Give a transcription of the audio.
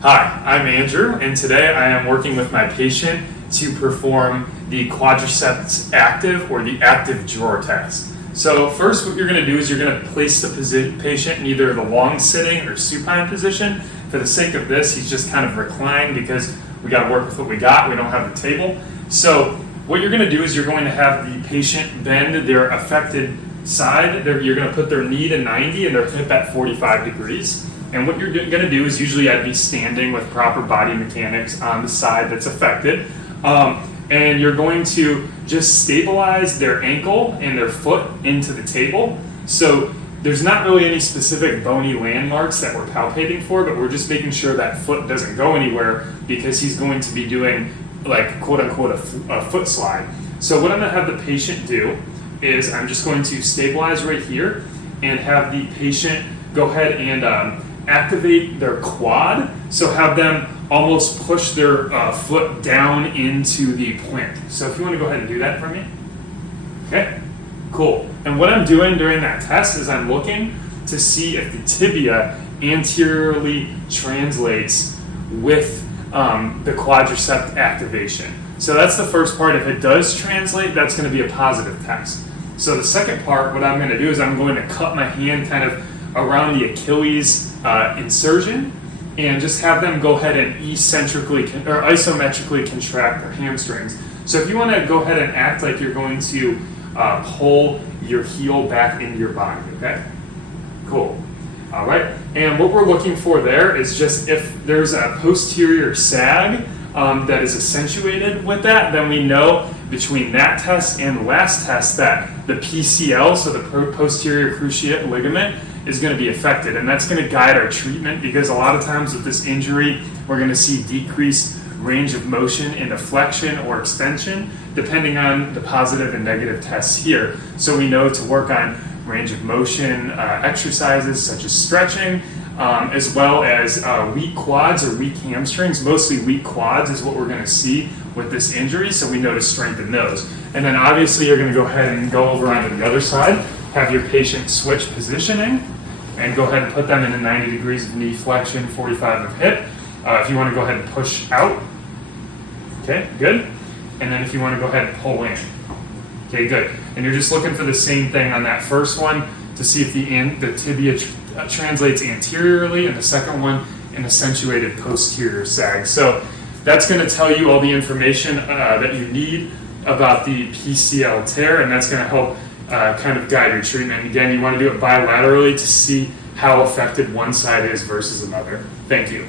Hi, I'm Andrew, and today I am working with my patient to perform the Quadriceps active or the active drawer test. So first what you're going to do is you're going to place the patient in either the long sitting or supine position. For the sake of this, he's just kind of reclined because we got to work with what we got. We don't have the table. So what you're going to do is you're going to have the patient bend their affected side. You're going to put their knee to 90 and their hip at 45 degrees. And what you're going to do is usually I'd be standing with proper body mechanics on the side that's affected. And you're going to just stabilize their ankle and their foot into the table. So there's not really any specific bony landmarks that we're palpating for, but we're just making sure that foot doesn't go anywhere because he's going to be doing like quote unquote a foot slide. So what I'm going to have the patient do is I'm just going to stabilize right here and have the patient go ahead and activate their quad, so have them almost push their foot down into the plant. So if you want to go ahead and do that for me. Okay, cool. And what I'm doing during that test is I'm looking to see if the tibia anteriorly translates with the quadriceps activation. So that's the first part. If it does translate, that's going to be a positive test. So the second part, what I'm going to do is I'm going to cut my hand kind of around the Achilles insertion and just have them go ahead and isometrically contract their hamstrings. So if you want to go ahead and act like you're going to pull your heel back into your body, okay? Cool. All right, and what we're looking for there is just if there's a posterior sag that is accentuated with that, then we know between that test and the last test that the PCL, so the posterior cruciate ligament, is going to be affected, and that's going to guide our treatment because a lot of times with this injury we're going to see decreased range of motion in flexion or extension depending on the positive and negative tests here. So we know to work on range of motion exercises such as stretching, as well as weak quads or weak hamstrings. Mostly weak quads is what we're going to see with this injury, so we know to strengthen those. And then obviously you're going to go ahead and go over onto the other side, have your patient switch positioning, and go ahead and put them in the 90 degrees of knee flexion, 45 of hip. If you want to go ahead and push out, okay, good. And then if you want to go ahead and pull in, okay, good. And you're just looking for the same thing on that first one to see if the tibia translates anteriorly, and the second one an accentuated posterior sag. So that's going to tell you all the information that you need about the PCL tear, and that's going to help kind of guide your treatment. Again, you want to do it bilaterally to see how affected one side is versus another. Thank you.